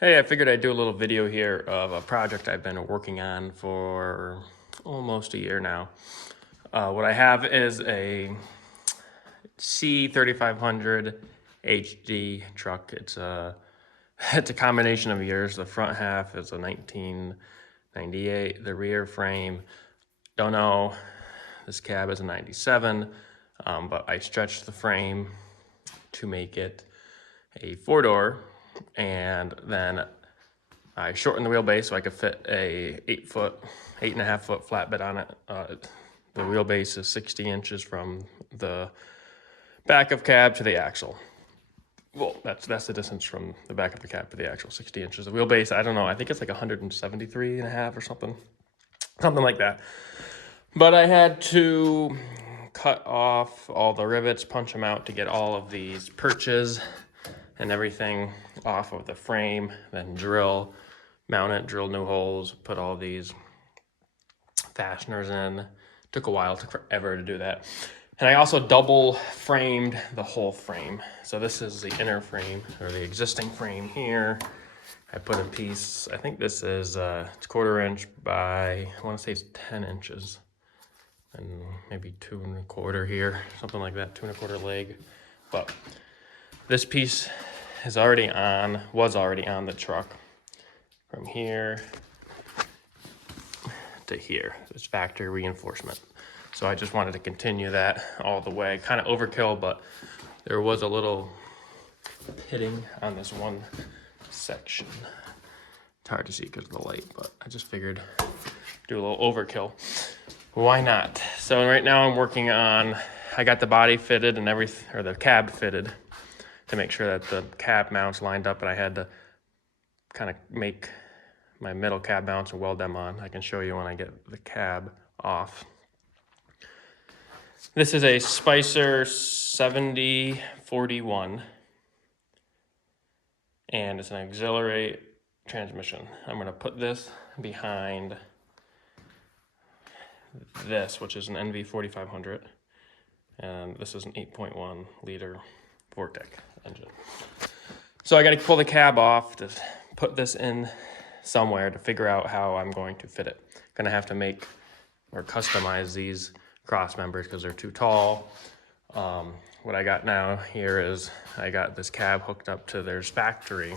Hey, I figured I'd do a little video here of a project I've been working on for almost a year now. What I have is a C3500hd truck. It's a combination of years. The front half is a 1998. The rear frame, don't know. This cab is a 97, but I stretched the frame to make it a four-door, and then I shortened the wheelbase so I could fit a 8.5 foot flatbed on it. The wheelbase is 60 inches from the back of cab to the axle. Well, that's the distance from the back of the cab to the axle, 60 inches. The wheelbase, I don't know, I think it's like 173 and a half or something like that. But I had to cut off all the rivets, punch them out to get all of these perches and everything off of the frame, then mount it, drill new holes, put all these fasteners in. Took a while, took forever to do that. And I also double framed the whole frame. So this is the inner frame, or the existing frame here. I put a piece, I think this is it's 1/4 inch by, I want to say it's 10 inches. And maybe 2 1/4 here, something like that, 2 1/4 leg. But this piece was already on the truck. From here to here, it's factory reinforcement. So I just wanted to continue that all the way. Kind of overkill, but there was a little pitting on this one section. It's hard to see because of the light, but I just figured do a little overkill. Why not? So right now I'm working on, I got the body fitted and everything, or the cab fitted to make sure that the cab mounts lined up, and I had to kind of make my middle cab mounts and weld them on. I can show you when I get the cab off. This is a Spicer 7041, and it's an auxiliary transmission. I'm going to put this behind this, which is an NV4500, and this is an 8.1 liter Vortec engine. So I got to pull the cab off to put this in somewhere to figure out how I'm going to fit it. Gonna have to make or customize these cross members because they're too tall. What I got now here is I got this cab hooked up to their factory,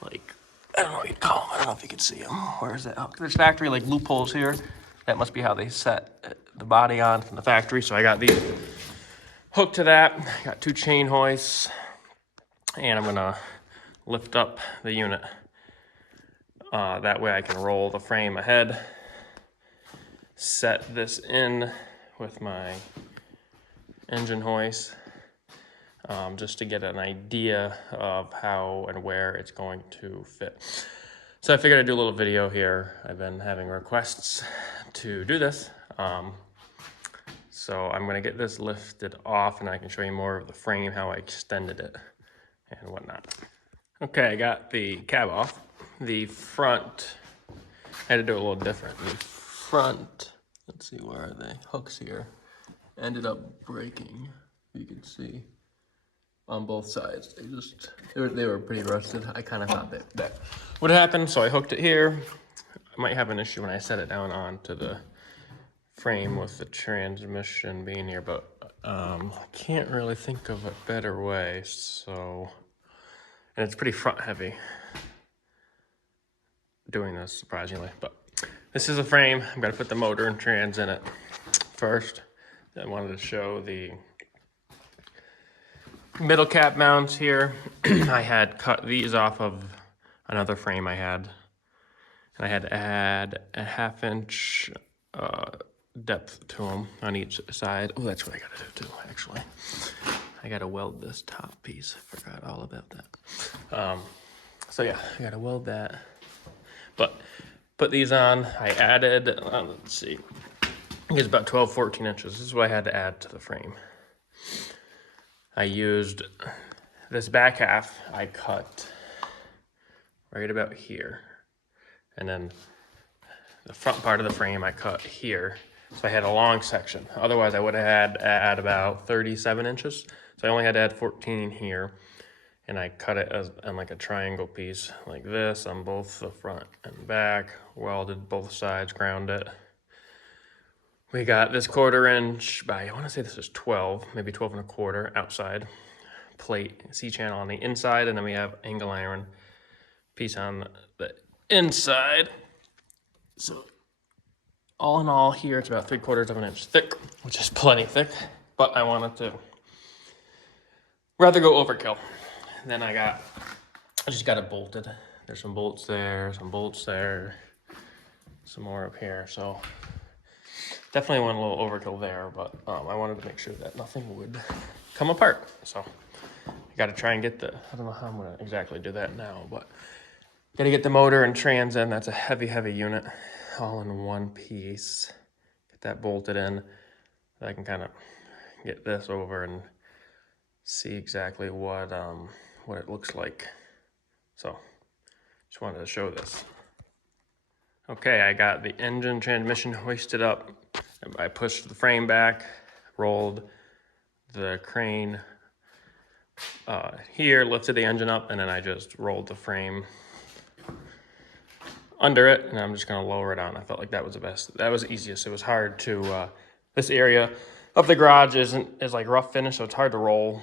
like, I don't know what you'd call them. I don't know if you can see them. Where is that? Oh, there's factory like loopholes here. That must be how they set the body on from the factory. So I got these hooked to that. I got 2 chain hoists, and I'm gonna lift up the unit. That way I can roll the frame ahead, set this in with my engine hoist, just to get an idea of how and where it's going to fit. So I figured I'd do a little video here. I've been having requests to do this. So I'm gonna get this lifted off and I can show you more of the frame, how I extended it and whatnot. Okay, I got the cab off. The front, I had to do it a little different. The front, let's see, where are they? Hooks here, ended up breaking. You can see on both sides. They were pretty rusted. I kind of thought that would happen, so I hooked it here. I might have an issue when I set it down onto the frame with the transmission being here, but I can't really think of a better way. So, and it's pretty front heavy doing this, surprisingly, but this is a frame. I'm gonna put the motor and trans in it first. I wanted to show the middle cap mounts here. I had cut these off of another frame I had, and I had to add a 1/2 inch depth to them on each side. Oh, that's what I gotta do too, actually. I gotta weld this top piece. I forgot all about that. So yeah, I gotta weld that. But put these on, I added, let's see, I think it's about 12, 14 inches. This is what I had to add to the frame. I used this back half, I cut right about here. And then the front part of the frame I cut here. So I had a long section. Otherwise I would have had to add about 37 inches. So I only had to add 14 here. and I cut it as on like a triangle piece like this on both the front and back, welded both sides, ground it. We got this 1/4 inch by, I want to say this is 12, maybe 12 1/4 outside plate, C-channel on the inside, and then we have angle iron piece on the inside. So all in all here, it's about 3/4 of an inch thick, which is plenty thick, but I wanted to rather go overkill. Then I just got it bolted. There's some bolts there, some bolts there, some more up here. So definitely went a little overkill there, but I wanted to make sure that nothing would come apart. So I got to try and get I don't know how I'm going to exactly do that now, but got to get the motor and trans in. That's a heavy unit, all in one piece. Get that bolted in. I can kind of get this over and see exactly what it looks like. So just wanted to show this. Okay, I got the engine transmission hoisted up. I pushed the frame back, rolled the crane here, lifted the engine up, and then I just rolled the frame under it, and I'm just gonna lower it on. I felt like that was the best. That was the easiest. It was hard to, this area of the garage is like rough finish, so it's hard to roll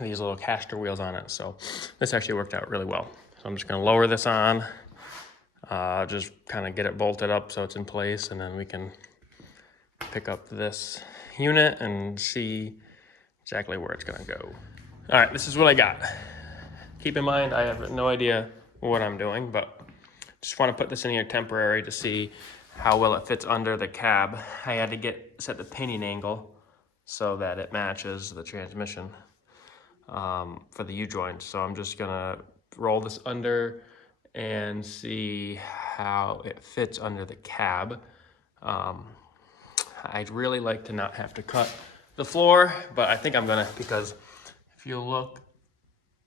these little caster wheels on it. So this actually worked out really well. So I'm just gonna lower this on, just kind of get it bolted up so it's in place, and then we can pick up this unit and see exactly where it's gonna go. All right, this is what I got. Keep in mind, I have no idea what I'm doing, but just want to put this in here temporary to see how well it fits under the cab. I had to set the pinion angle so that it matches the transmission for the U-joint. So I'm just gonna roll this under and see how it fits under the cab. I'd really like to not have to cut the floor, but I think I'm gonna, because if you look,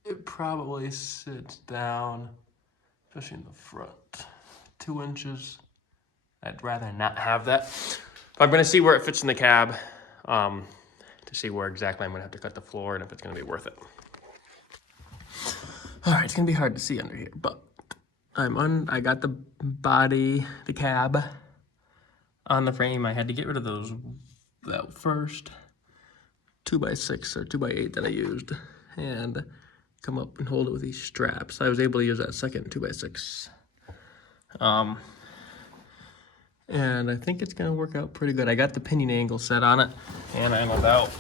it probably sits down, especially in the front, 2 inches. I'd rather not have that. But I'm gonna see where it fits in the cab to see where exactly I'm gonna have to cut the floor and if it's gonna be worth it. All right, it's gonna be hard to see under here, but I got the body, the cab on the frame. I had to get rid of that first 2x6 or 2x8 that I used and come up and hold it with these straps. I was able to use that second 2x6. And I think it's gonna work out pretty good. I got the pinion angle set on it, and I'm about,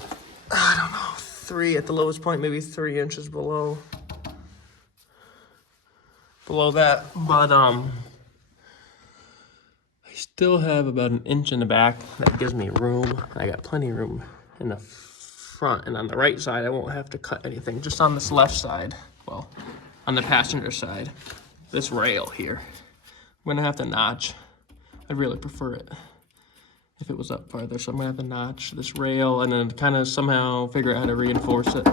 I don't know, 3 at the lowest point, maybe 3 inches below that. But I still have about 1 inch in the back. That gives me room. I got plenty of room in the front, and on the right side I won't have to cut anything. Just on this left side, well, on the passenger side, this rail here, I'm gonna have to notch. I'd really prefer it if it was up farther, so I'm gonna have to notch this rail and then kind of somehow figure out how to reinforce it,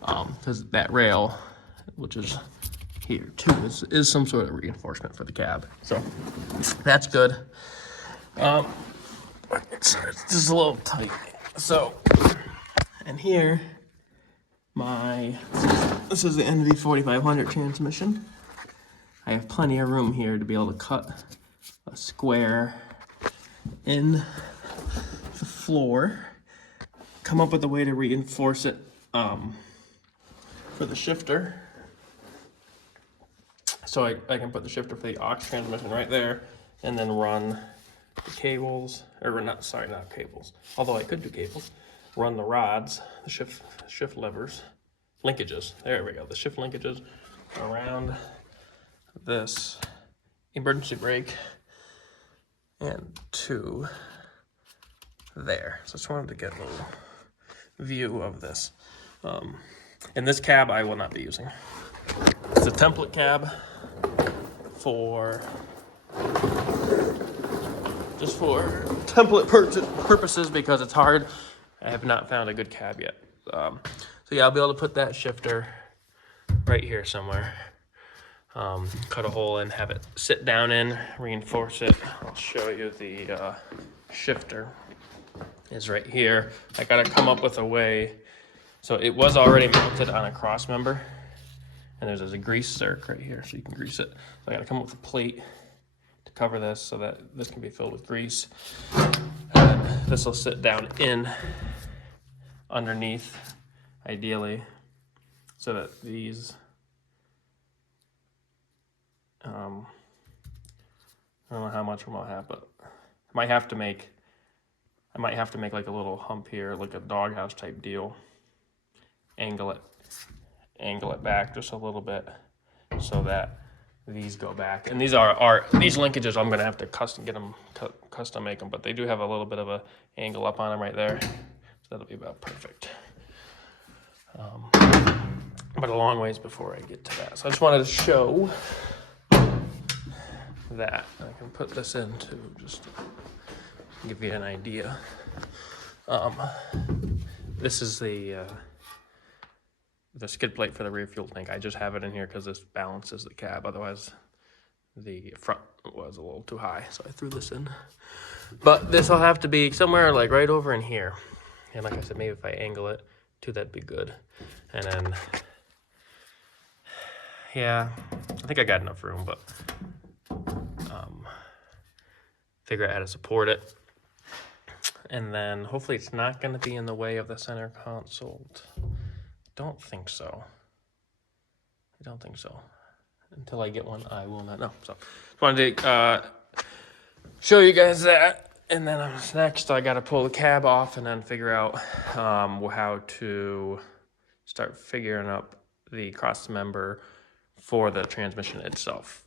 because that rail, which is here too, is some sort of reinforcement for the cab. So that's good. It's just a little tight. So, and here, this is the NV4500 transmission. I have plenty of room here to be able to cut a square in the floor, come up with a way to reinforce it for the shifter. So I can put the shifter for the aux transmission right there, and then run the cables, or not cables, although I could do cables, run the rods, the shift levers, linkages, there we go, the shift linkages around this emergency brake and to there. So I just wanted to get a little view of this. And this cab I will not be using. It's a template cab for template purposes because it's hard. I have not found a good cab yet. So yeah, I'll be able to put that shifter right here somewhere. Cut a hole and have it sit down in, reinforce it. I'll show you the shifter is right here. I gotta come up with a way. So it was already mounted on a cross member, and there's a grease zerk right here, so you can grease it. So I gotta come up with a plate to cover this so that this can be filled with grease. And this will sit down in underneath, ideally, so that these, I don't know how much room I'll have, but I might have to make like a little hump here, like a doghouse type deal. Angle it back just a little bit so that these go back. And these these linkages I'm gonna have to custom make them, but they do have a little bit of a angle up on them right there, so that'll be about perfect. But a long ways before I get to that. So I just wanted to show that. I can put this in to just give you an idea. This is the skid plate for the rear fuel tank. I just have it in here because this balances the cab. Otherwise, the front was a little too high, so I threw this in. But this will have to be somewhere like right over in here. And like I said, maybe if I angle it too, that'd be good. And then, yeah, I think I got enough room, but figure out how to support it. And then hopefully it's not going to be in the way of the center console. Don't think so. I don't think so. Until I get one, I will not know. So just wanted to show you guys that. And then next I got to pull the cab off and then figure out how to start figuring up the cross member for the transmission itself.